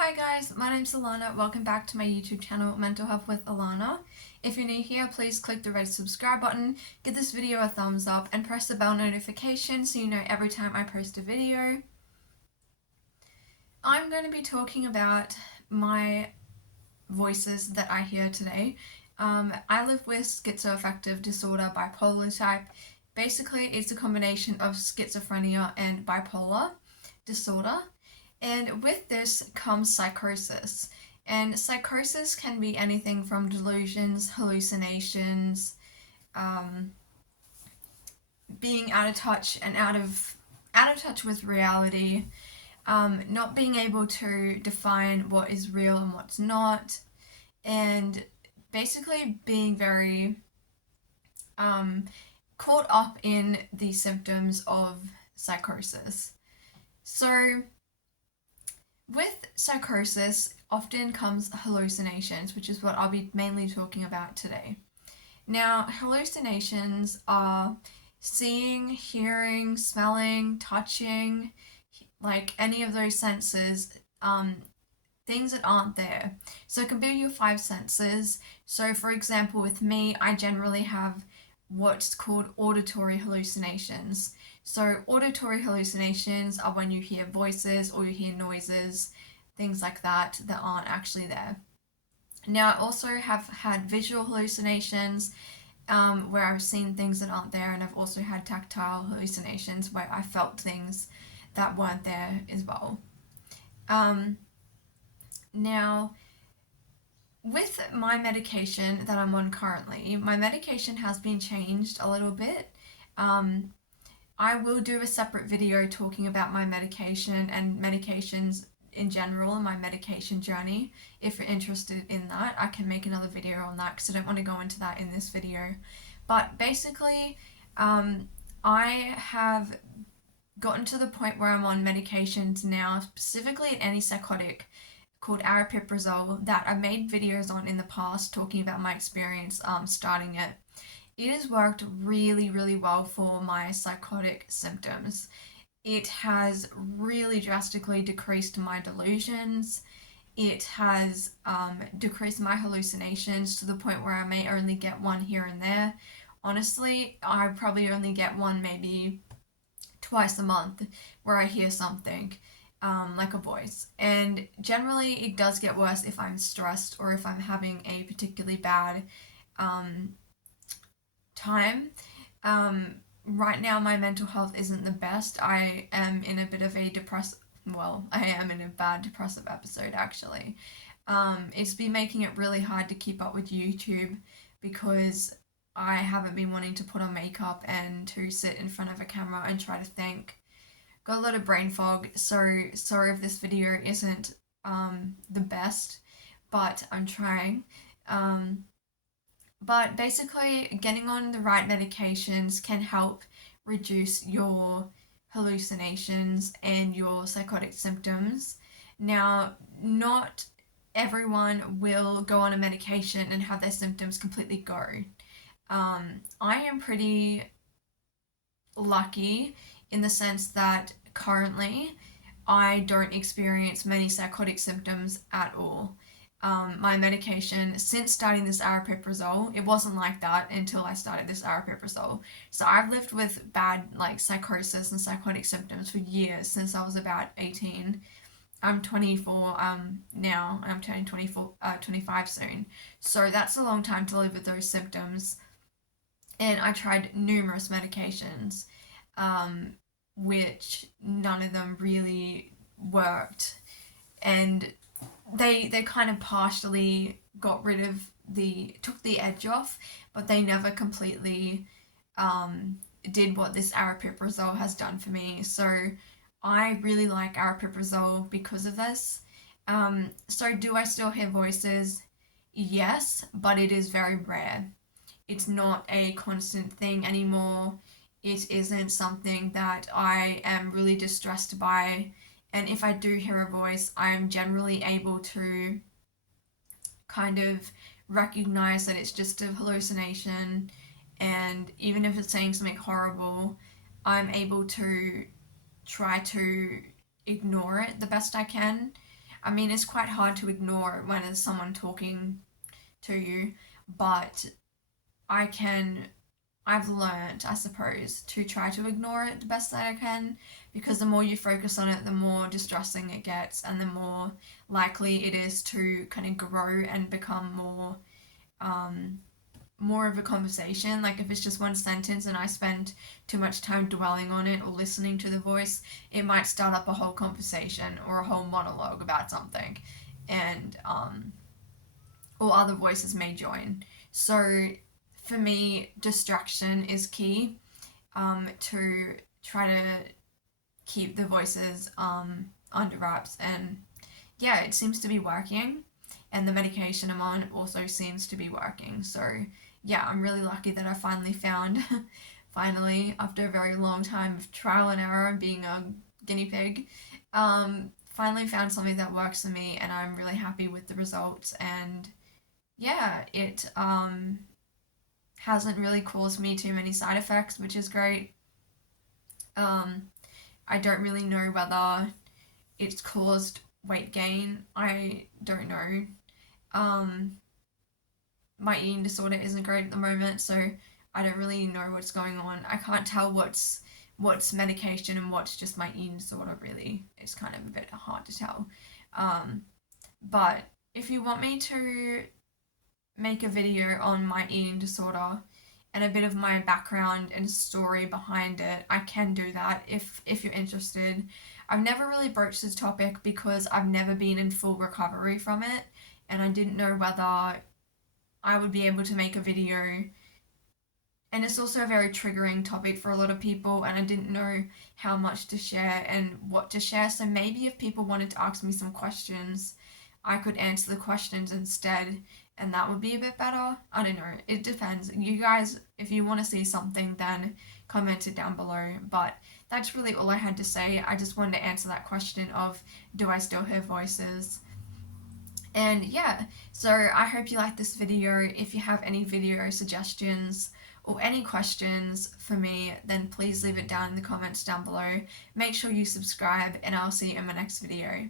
Hi guys, my name's Alana. Welcome back to my YouTube channel, Mental Health with Alana. If you're new here, please click the red subscribe button, give this video a thumbs up, and press the bell notification so you know every time I post a video. I'm going to be talking about my voices that I hear today. I live with schizoaffective disorder, bipolar type. Basically, it's a combination of schizophrenia and bipolar disorder. And with this comes psychosis. And psychosis can be anything from delusions, hallucinations, being out of touch and out of touch with reality, not being able to define what is real and what's not, and basically being very caught up in the symptoms of psychosis. So with psychosis often comes hallucinations, which is what I'll be mainly talking about today. Now, hallucinations are seeing, hearing, smelling, touching, like any of those senses, things that aren't there. So it can be your five senses. So for example, with me, I generally have what's called auditory hallucinations. So auditory hallucinations are when you hear voices or you hear noises, things like that aren't actually there. Now, I also have had visual hallucinations, where I've seen things that aren't there, and I've also had tactile hallucinations where I felt things that weren't there as well. Now, with my medication that I'm on currently, my medication has been changed a little bit. I will do a separate video talking about my medication and medications in general and my medication journey. If you're interested in that, I can make another video on that because I don't want to go into that in this video. But basically, I have gotten to the point where I'm on medications now, specifically an antipsychotic called aripiprazole that I made videos on in the past talking about my experience starting it. It has worked really, really well for my psychotic symptoms. It has really drastically decreased my delusions. It has decreased my hallucinations to the point where I may only get one here and there. Honestly, I probably only get one maybe twice a month where I hear something, like a voice. And generally, it does get worse if I'm stressed or if I'm having a particularly bad time. Right now, my mental health isn't the best. I am in a bit of a I am in a bad depressive episode actually. It's been making it really hard to keep up with YouTube because I haven't been wanting to put on makeup and to sit in front of a camera and try to think. Got a lot of brain fog, so sorry if this video isn't the best, but I'm trying. But basically, getting on the right medications can help reduce your hallucinations and your psychotic symptoms. Now, not everyone will go on a medication and have their symptoms completely go. I am pretty lucky in the sense that currently I don't experience many psychotic symptoms at all. My medication, since starting this aripiprazole, it wasn't like that until I started this aripiprazole. So I've lived with bad psychosis and psychotic symptoms for years, since I was about 18. I'm 24 now, and I'm turning 25 soon. So that's a long time to live with those symptoms. And I tried numerous medications, which none of them really worked. And they kind of partially got rid of took the edge off, but they never completely did what this aripiprazole has done for me. So I really like aripiprazole because of this. So do I still hear voices? Yes, but it is very rare. It's not a constant thing anymore. It isn't something that I am really distressed by. And if I do hear a voice, I'm generally able to kind of recognize that it's just a hallucination. And even if it's saying something horrible, I'm able to try to ignore it the best I can. I mean, it's quite hard to ignore when there's someone talking to you, but I can I've learned, I suppose, to try to ignore it the best that I can, because the more you focus on it, the more distressing it gets, and the more likely it is to kind of grow and become um, more of a conversation. Like if it's just one sentence and I spend too much time dwelling on it or listening to the voice, it might start up a whole conversation or a whole monologue about something, and or other voices may join. So for me, distraction is key, to try to keep the voices under wraps. And yeah, it seems to be working. And the medication I'm on also seems to be working. So yeah, I'm really lucky that I finally found, finally, after a very long time of trial and error and being a guinea pig, finally found something that works for me, and I'm really happy with the results. And yeah, it hasn't really caused me too many side effects, which is great. Um, I don't really know whether it's caused weight gain. I don't know. Um, my eating disorder isn't great at the moment, so I don't really know what's going on. I can't tell what's medication and what's just my eating disorder, really. It's kind of a bit hard to tell. Um, but if you want me to make a video on my eating disorder and a bit of my background and story behind it, I can do that if you're interested. I've never really broached this topic because I've never been in full recovery from it, and I didn't know whether I would be able to make a video. And it's also a very triggering topic for a lot of people, and I didn't know how much to share and what to share. So maybe if people wanted to ask me some questions, I could answer the questions instead, and that would be a bit better. I don't know. It depends. You guys, if you want to see something, then comment it down below. But that's really all I had to say. I just wanted to answer that question of, do I still hear voices? And yeah, so I hope you like this video. If you have any video suggestions or any questions for me, then please leave it down in the comments down below. Make sure you subscribe, and I'll see you in my next video.